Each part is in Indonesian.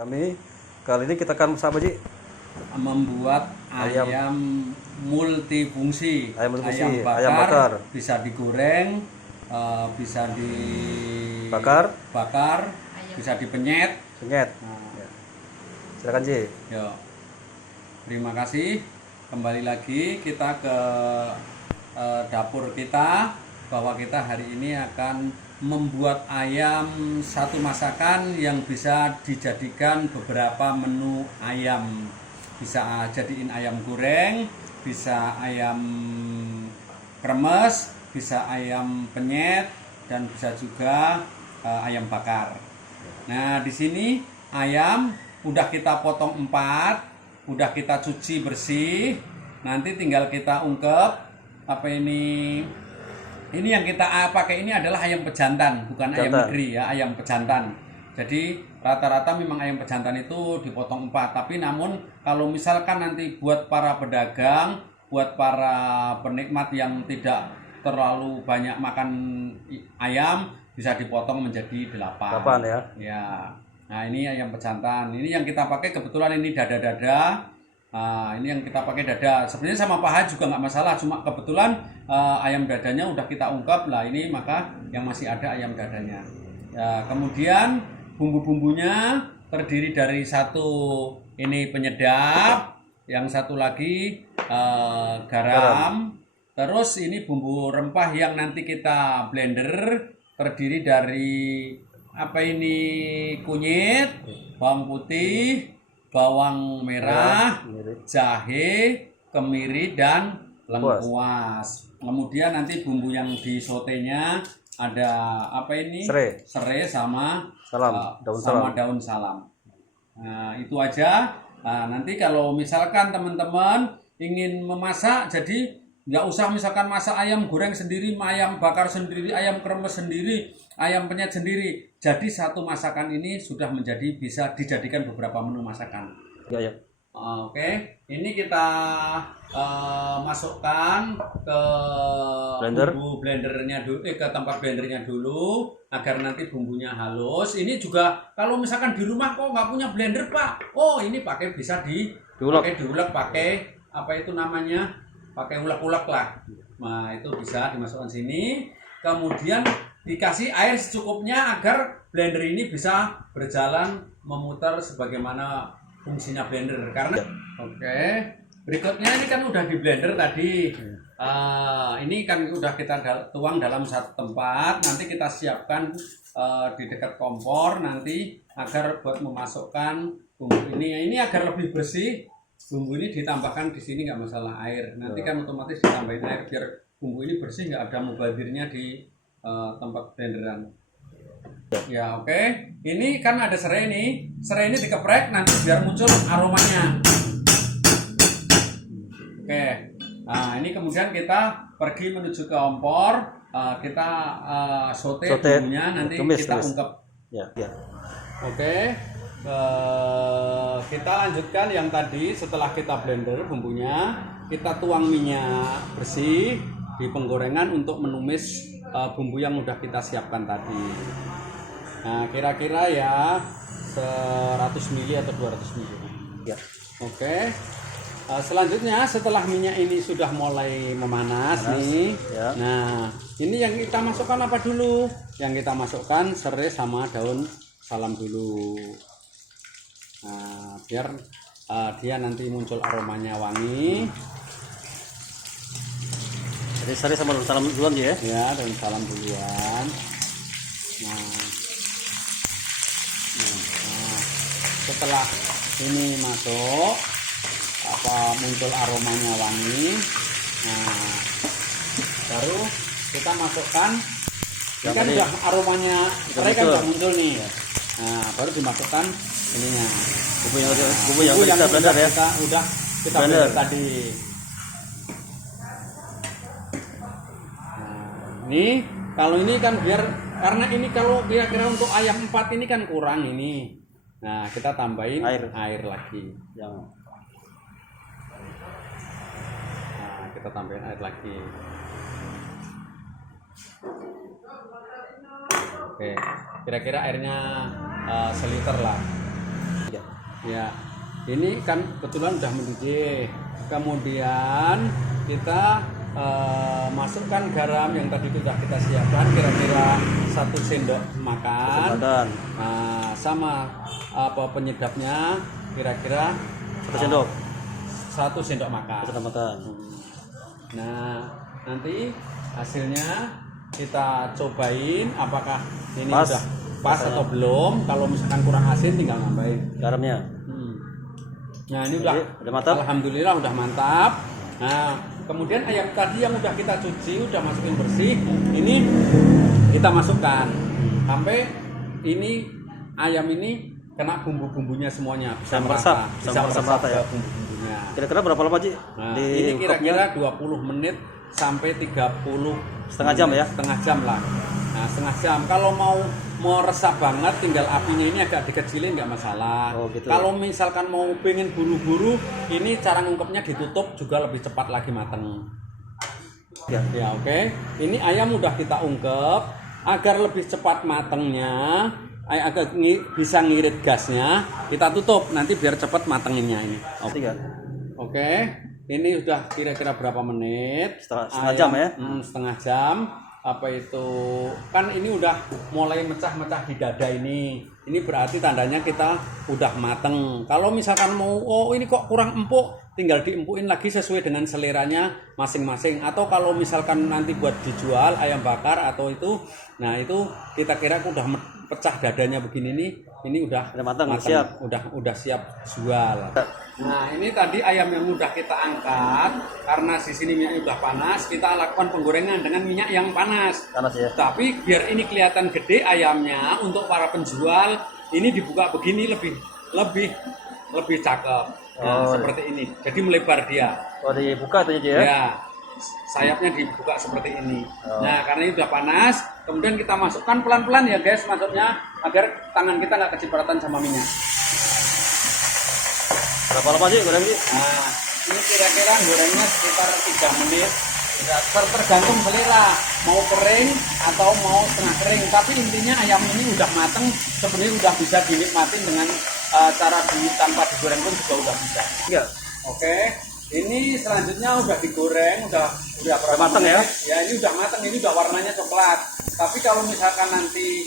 Kami kali ini kita akan apa Ji? Membuat ayam multifungsi. Ayam multifungsi, Ayam bakar, ayam bakar. bisa digoreng, bisa dibakar, bisa dipenyet. Penyet. Nah, Ya. Silakan Ji. Yo. Terima kasih. Kembali lagi kita ke dapur kita, bahwa kita hari ini akan membuat ayam satu masakan yang bisa dijadikan beberapa menu ayam. Bisa jadiin ayam goreng, bisa ayam kremes, bisa ayam penyet, dan bisa juga ayam bakar. Nah, di sini ayam udah kita potong 4, udah kita cuci bersih. Nanti tinggal kita ungkep. Apa ini? Ini yang kita pakai ini adalah ayam pejantan, bukan ayam negeri ya, ayam pejantan. Jadi rata-rata memang ayam pejantan itu dipotong 4. Tapi namun kalau misalkan nanti buat para pedagang, buat para penikmat yang tidak terlalu banyak makan ayam, bisa dipotong menjadi 8. 8 ya. Ya. Nah, ini ayam pejantan. Ini yang kita pakai kebetulan ini dada-dada. Nah, ini yang kita pakai dada. Sebenarnya sama paha juga nggak masalah. Cuma kebetulan ayam dadanya udah kita ungkap lah. Ini maka yang masih ada ayam dadanya. Ya, kemudian bumbu-bumbunya terdiri dari satu ini penyedap, yang satu lagi garam. Terus ini bumbu rempah yang nanti kita blender, terdiri dari apa ini, kunyit, bawang putih, bawang merah, jahe, kemiri, dan lengkuas. Kemudian nanti bumbu yang disotenya ada apa ini? Serai sama daun salam. Nah, itu aja. Nah, nanti kalau misalkan teman-teman ingin memasak, jadi nggak usah misalkan masak ayam goreng sendiri, ayam bakar sendiri, ayam kremes sendiri, ayam penyet sendiri. Jadi satu masakan ini sudah menjadi bisa dijadikan beberapa menu masakan. Ya. Oke, ini kita masukkan ke bumbu blendernya dulu, ke tempat blendernya dulu agar nanti bumbunya halus. Ini juga kalau misalkan di rumah kok nggak punya blender Pak, ini pakai bisa diulek, pakai apa itu namanya? Pakai ulek-ulek lah. Nah, itu bisa dimasukkan sini. Kemudian dikasih air secukupnya agar blender ini bisa berjalan memutar sebagaimana fungsinya blender. Karena berikutnya ini kan udah di blender tadi. Ini kan udah kita tuang dalam satu tempat. Nanti kita siapkan di dekat kompor nanti agar buat memasukkan bumbu ini. Ini agar lebih bersih. Bumbu ini ditambahkan di sini nggak masalah air. Nanti kan otomatis ditambahin air biar bumbu ini bersih, nggak ada mubadirnya di tempat blenderan. Ya oke. Ini kan ada serai ini. Serai ini dikeprek nanti biar muncul aromanya. Oke. Nah, ini kemudian kita pergi menuju ke kompor. Kita sote bumbunya, nanti kita ungkep. Ya. Oke. Kita lanjutkan yang tadi. Setelah kita blender bumbunya, kita tuang minyak bersih di penggorengan untuk menumis bumbu yang udah kita siapkan tadi. Nah, kira-kira ya 100 ml atau 200 ml. Ya. Oke. Selanjutnya setelah minyak ini sudah mulai memanas nih. Ya. Nah, ini yang kita masukkan apa dulu? Yang kita masukkan serai sama daun salam dulu. Nah, biar dia nanti muncul aromanya wangi. Jadi serai sama daun salam duluan ya? Ya, daun salam duluan. Nah, setelah ini masuk, muncul aromanya wangi. Nah, baru kita masukkan. Ini kan udah aromanya serai kan udah muncul nih. Nah, baru dimasukkan ininya. Bumbu yang kita blender ya. Kita blender tadi. Nah, ini kalau ini kan biar, karena ini kalau kira-kira untuk ayam 4 ini kan kurang ini. Nah, kita tambahin air lagi. Nah, kita tambahin air lagi. Oke, kira-kira airnya seliter lah. Ya, ini kan kebetulan udah mendidih. Kemudian kita masukkan garam yang tadi sudah kita siapkan kira-kira 1 sendok makan. Nah, sama penyedapnya kira-kira 1 sendok. 1 sendok makan. Nah, nanti hasilnya kita cobain apakah ini udah pas atau belum. Kalau misalkan kurang asin tinggal nambahin garamnya. Nah, ini udah mantap. Alhamdulillah udah mantap. Nah, kemudian ayam tadi yang udah kita cuci, udah masukin bersih, ini kita masukkan sampai ini ayam ini kena bumbu-bumbunya semuanya, bisa meresap ya bumbu-bumbunya. Kira-kira berapa lama, Ji? Nah, ini kira-kira 20 menit sampai 30 setengah jam ya? Setengah jam lah. Nah, setengah jam. Kalau mau resap banget, tinggal apinya ini agak dikecilin nggak masalah. Gitu. Kalau misalkan mau pengen buru-buru, ini cara ngungkepnya ditutup juga lebih cepat lagi mateng. Ya, oke. Ini ayam udah kita ungkep agar lebih cepat matengnya, agar bisa ngirit gasnya, kita tutup nanti biar cepat matenginnya ini. Oke. Ini udah kira-kira berapa menit? Setengah jam ya? Setengah jam. Apa itu kan ini udah mulai mecah-mecah di dada ini berarti tandanya kita udah mateng. Kalau misalkan mau ini kok kurang empuk, tinggal diempukin lagi sesuai dengan seleranya masing-masing. Atau kalau misalkan nanti buat dijual ayam bakar atau itu, nah itu kita kira udah pecah dadanya begini nih, ini udah mateng. Siap. Udah siap jual. Nah, ini tadi ayam yang udah kita angkat, karena di sini minyaknya udah panas, kita lakukan penggorengan dengan minyak yang panas. Ya. Tapi biar ini kelihatan gede ayamnya, untuk para penjual ini dibuka begini lebih cakep. Nah, seperti ini. Jadi melebar dia. Dibuka tuh ya? Ya. Sayapnya dibuka seperti ini. Nah, karena ini udah panas, kemudian kita masukkan pelan-pelan ya guys, masuknya agar tangan kita nggak kecipratan sama minyak. Berapa lama sih goreng sih? Nah, ini kira-kira gorengnya sekitar 3 menit. Tergantung selera, mau kering atau mau setengah kering. Tapi intinya ayam ini udah mateng, sebenarnya udah bisa dinikmatin dengan cara tanpa digoreng pun juga udah bisa. Iya. Oke, ini selanjutnya udah digoreng, udah berapa mateng ya? Ya, ini udah mateng, ini udah warnanya coklat. Tapi kalau misalkan nanti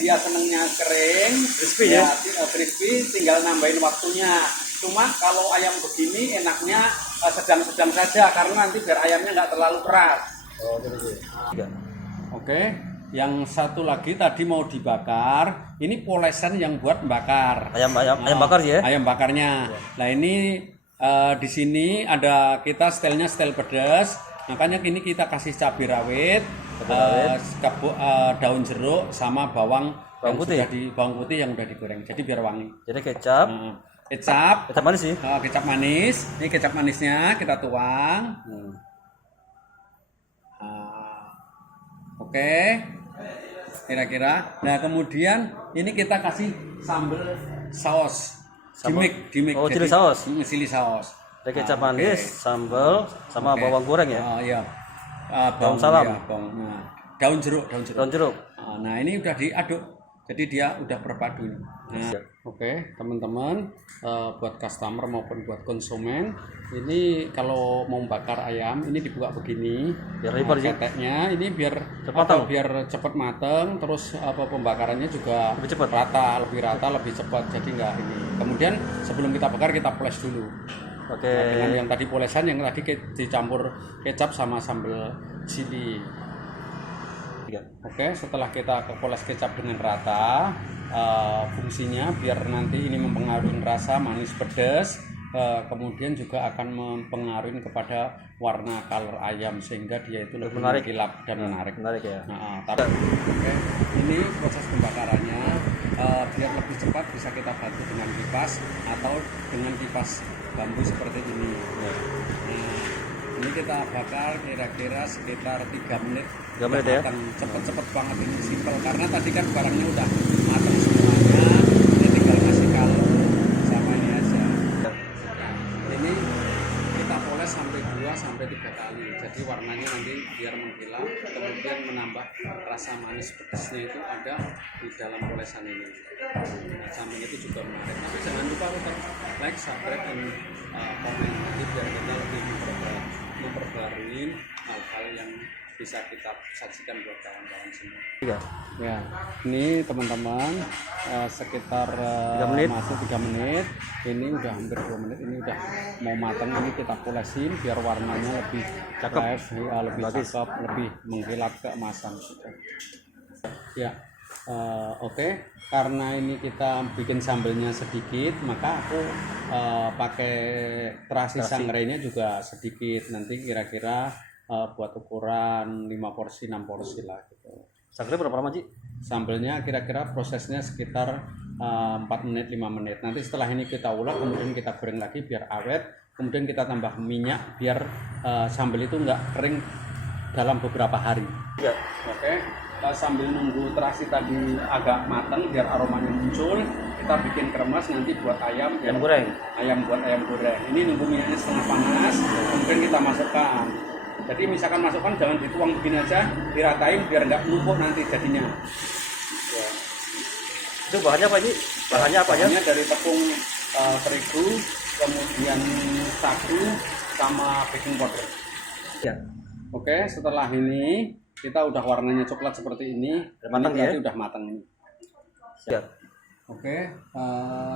dia senengnya kering, crispy ya? Crispy, tinggal nambahin waktunya. Cuma kalau ayam begini enaknya sedang-sedang saja, karena nanti biar ayamnya nggak terlalu keras. Oke, yang satu lagi tadi mau dibakar. Ini polesan yang buat bakar. Ayam bakar sih ya? Ayam bakarnya. Nah, ini di sini ada kita stylenya style pedas. Makanya ini kita kasih cabai rawit, daun jeruk sama bawang putih yang udah digoreng. Jadi biar wangi. Jadi kecap manis sih. Kecap manis. Ini kecap manisnya kita tuang. Oke. Kira-kira. Nah, kemudian ini kita kasih sambal saus. Gimik. Chili saus. Chili saus. Ada kecap manis, sambal sama bawang goreng ya. Iya. Daun salam. Ya, daun jeruk. Nah, ini udah diaduk. Jadi dia udah berpadu. Nah, oke, teman-teman, buat customer maupun buat konsumen, ini kalau mau bakar ayam, ini dibuka begini, biar lebar keteknya, ini biar cepat mateng, terus pembakarannya juga lebih cepat, lebih cepat. Jadi enggak ini. Kemudian sebelum kita bakar kita poles dulu. Oke. Nah, dengan yang tadi polesan yang tadi dicampur kecap sama sambal chili. Oke, setelah kita poles kecap dengan rata, fungsinya biar nanti ini mempengaruhi rasa manis pedas, kemudian juga akan mempengaruhi kepada warna color ayam sehingga dia itu lebih mengkilap dan menarik ya. Oke, ini proses pembakarannya biar lebih cepat bisa kita bantu dengan kipas atau dengan kipas bambu seperti ini. Ini kita bakar kira-kira sekitar 3 menit. 3 menit ya? Cepet-cepet banget, ini simpel karena tadi kan barangnya udah matang semuanya. Ini tinggal kasih kaldu sama ini aja. Ini kita poles sampai 2-3 kali. Jadi warnanya nanti biar mengkilap, kemudian menambah rasa manis pedasnya itu ada di dalam polesan ini. Nah, samping itu juga menarik. Tapi jangan lupa like, subscribe, dan komen nanti biar kita lebih memperbarui hal-hal yang bisa kita sajikan buat kawan-kawan semua. Iya. Ya, ini teman-teman sekitar 3 menit. masuk 3 menit. Ini udah hampir 2 menit. Ini udah mau matang. Ini kita polesin biar warnanya lebih Cakep. fresh, ya, lebih Bagus. cakep, lebih mengkilat keemasan. Ya, oke. Karena ini kita bikin sambelnya sedikit, maka aku pakai terasi sangrenya juga sedikit. Nanti kira-kira buat ukuran 5 porsi 6 porsi lah gitu. Sangrai berapa lama, Ji? Sambelnya kira-kira prosesnya sekitar 4 menit 5 menit. Nanti setelah ini kita ulek, kemudian kita goreng lagi biar awet. Kemudian kita tambah minyak biar sambel itu nggak kering dalam beberapa hari. Iya. Oke. Sambil nunggu terasi tadi agak matang biar aromanya muncul, kita bikin kremes nanti buat ayam. Ayam goreng. Buat ayam goreng. Ini nunggu minyaknya setengah panas, kemudian kita masukkan. Jadi misalkan masukkan jangan dituang begini aja, diratain biar nggak numpuk nanti jadinya. Ya. Itu bahannya apa, Ji? Bahannya apa aja? Bahannya dari tepung terigu, kemudian sagu, sama baking powder. Iya. Oke, setelah ini kita udah warnanya coklat seperti ini. Udah matang ini berarti ya? udah matang ini. Siap. Oke,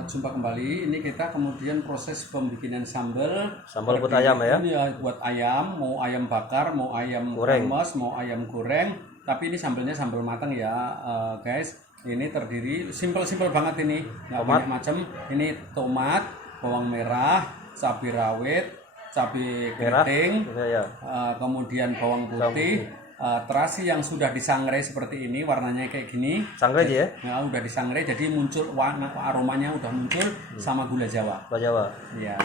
jumpa kembali. Ini kita kemudian proses pembikinan sambal. Sambal buat ayam ya? Ini buat ayam, mau ayam bakar, mau ayam Goreng. remes, mau ayam goreng. Tapi ini sambalnya sambal matang ya, guys. Ini terdiri simpel-simpel banget ini, nggak Tomat. banyak macam. Ini tomat, bawang merah, cabai rawit, cabai Merah. keriting, Ya. kemudian bawang putih. Terasi yang sudah disangrai seperti ini, warnanya kayak gini. Sangrai, Ji, ya? Nah, udah disangrai jadi muncul warna, aromanya udah muncul sama gula Jawa. Gula Jawa. Ya.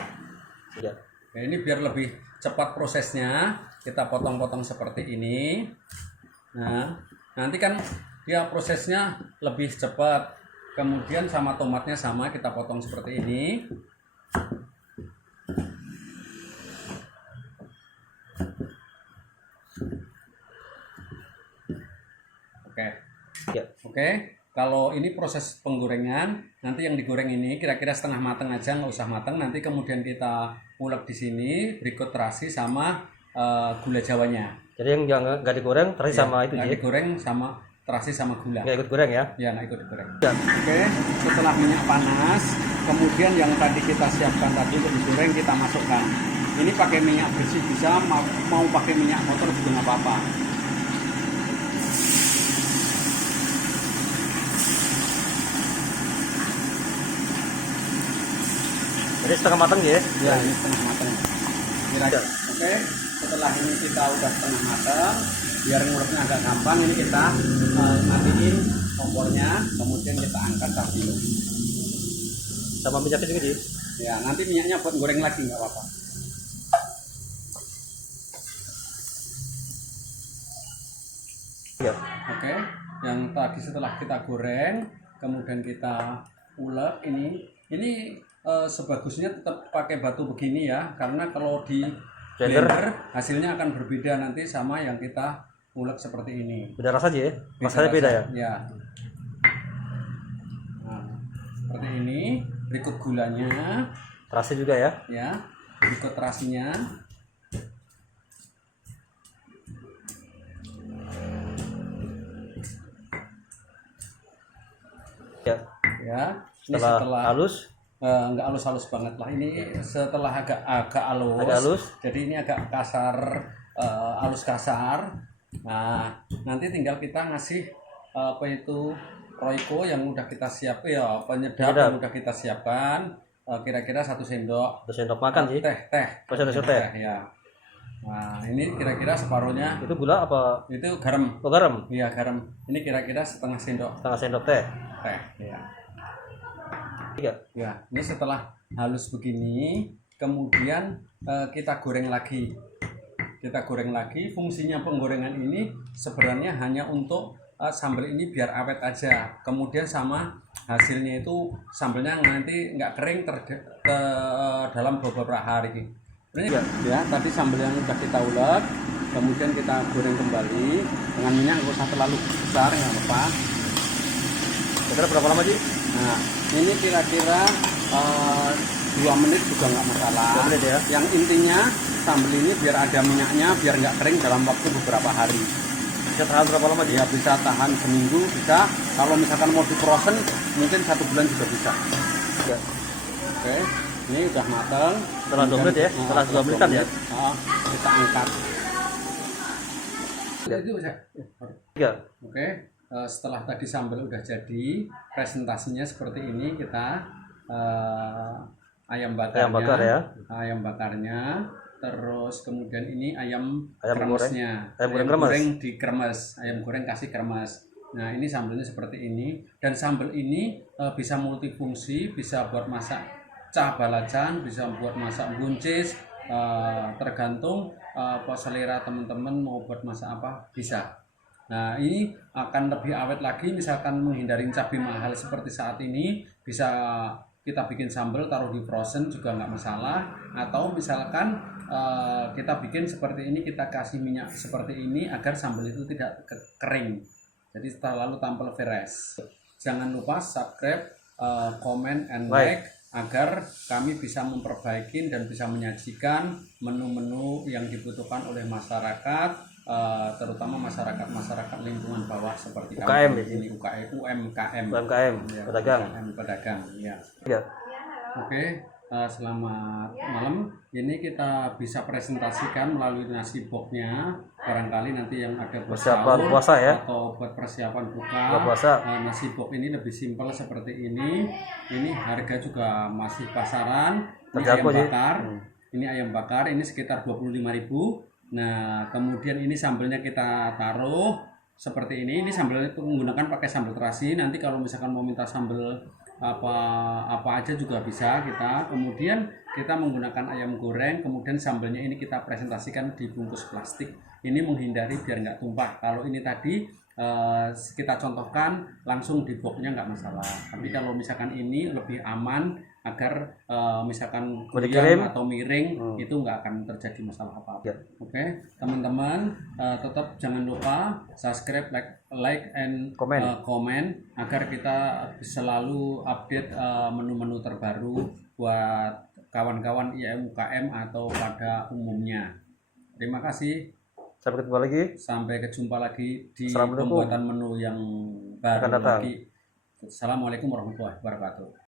Iya. Nah, ini biar lebih cepat prosesnya, kita potong-potong seperti ini. Nah, nanti kan dia prosesnya lebih cepat. Kemudian sama tomatnya sama, kita potong seperti ini. Oke. Iya. Oke, kalau ini proses penggorengan, nanti yang digoreng ini kira-kira setengah matang aja, nggak usah matang. Nanti kemudian kita ulek di sini, berikut terasi sama gula Jawanya. Jadi yang jangan nggak digoreng, terasi sama itu, Nggak Ji. digoreng sama terasi sama gula. Nggak ikut goreng ya? Ya, nggak ikut digoreng. Iya. Oke, setelah minyak panas, kemudian yang tadi kita siapkan tadi untuk digoreng kita masukkan. Ini pakai minyak bersih bisa, mau pakai minyak motor juga nggak apa-apa. Jadi setengah matang, Ji, ya? Ya, ini setengah matang. Kira-kira. Oke, setelah ini kita udah setengah matang, biar nguleknya agak gampang, ini kita matiin kompornya, kemudian kita angkat tadi. Sama minyaknya juga, Ji. Ya, nanti minyaknya buat goreng lagi nggak apa-apa. Iya. Oke, yang tadi setelah kita goreng, kemudian kita ulek ini sebagusnya tetap pakai batu begini ya, karena kalau di blender hasilnya akan berbeda nanti sama yang kita ulek seperti ini. Beda rasa, Ji, ya? Rasanya beda ya? Ya. Nah, seperti ini, berikut gulanya, Terasi juga ya? ya, berikut terasinya. Ya. Ya, ini Setelah halus, nggak halus-halus banget lah, ini setelah agak halus, Agak halus. jadi ini agak kasar, halus kasar. Nah, nanti tinggal kita ngasih apa itu Royco yang udah kita siap ya, penyedap yang udah kita siapkan, kira-kira 1 sendok. 1 sendok makan, Ji. teh Oh, sendok teh. ya. Nah, ini kira-kira separuhnya Itu gula apa? itu garam. Oh, garam. Iya, garam. Ini kira-kira setengah sendok Setengah sendok teh. teh ya. Iya. Ya, ini setelah halus begini, kemudian kita goreng lagi. Kita goreng lagi. Fungsinya penggorengan ini sebenarnya hanya untuk sambal ini biar awet aja. Kemudian sama hasilnya itu sambalnya nanti nggak kering dalam beberapa hari. Ini ya, tadi sambal yang sudah kita ulek, kemudian kita goreng kembali dengan minyak nggak usah terlalu besar, nggak apa-apa. Kira-kira berapa lama, Ji? Nah, ini kira-kira 2 2 menit juga nggak masalah. 2 menit ya. Yang intinya sambal ini biar ada minyaknya, biar nggak kering dalam waktu beberapa hari. Bisa tahan berapa lama dia? Ya bisa tahan seminggu, bisa. Kalau misalkan mau di frozen mungkin 1 bulan juga bisa. Ya. Oke, ini udah matang. Setelah 2 menit ya? Setelah 2 menitan ya? Kita angkat. Ya. Itu bisa. Ya. Oke, setelah tadi sambal udah jadi, presentasinya seperti ini. Kita ayam bakarnya, Ayam bakar ya. ayam bakarnya, terus kemudian ini ayam Ayam kremesnya, goreng. Ayam goreng goreng dikremes, ayam goreng kasih kremes. Nah ini sambalnya seperti ini, dan sambal ini bisa multifungsi, bisa buat masak balacan, bisa buat masak buncis, tergantung selera teman-teman mau buat masak apa bisa. Nah ini akan lebih awet lagi, misalkan menghindari cabai mahal seperti saat ini, bisa kita bikin sambal taruh di frozen juga nggak masalah. Atau misalkan kita bikin seperti ini, kita kasih minyak seperti ini agar sambal itu tidak kering, jadi selalu tampil fresh. Jangan lupa subscribe, comment, and like agar kami bisa memperbaiki dan bisa menyajikan menu-menu yang dibutuhkan oleh masyarakat, terutama masyarakat lingkungan bawah seperti UKM ini, UMKM, ya, pedagang ya. Ya. Oke, selamat malam. Ini kita bisa presentasikan melalui nasi boxnya. Barangkali nanti yang ada Persiapan puasa ya, atau buat persiapan buka puasa. nasi box ini lebih simpel seperti ini. Ini harga juga masih pasaran. Ini ayam bakar. Ini ayam bakar, ini sekitar 25.000. Nah, kemudian ini sambelnya kita taruh seperti ini. Ini sambelnya itu menggunakan pakai sambal terasi. Nanti kalau misalkan mau minta sambal apa aja juga bisa kita. Kemudian kita menggunakan ayam goreng, kemudian sambelnya ini kita presentasikan di bungkus plastik. Ini menghindari biar nggak tumpah. Kalau ini tadi kita contohkan langsung di boxnya nggak masalah. Tapi kalau misalkan ini lebih aman agar misalkan goyang atau miring itu nggak akan terjadi masalah apa-apa. Ya. Oke, teman-teman tetap jangan lupa subscribe, like and comment agar kita selalu update menu-menu terbaru buat kawan-kawan UMKM atau pada umumnya. Terima kasih. Sampai ketemu lagi di pembuatan menu yang baru lagi. Assalamualaikum warahmatullahi wabarakatuh.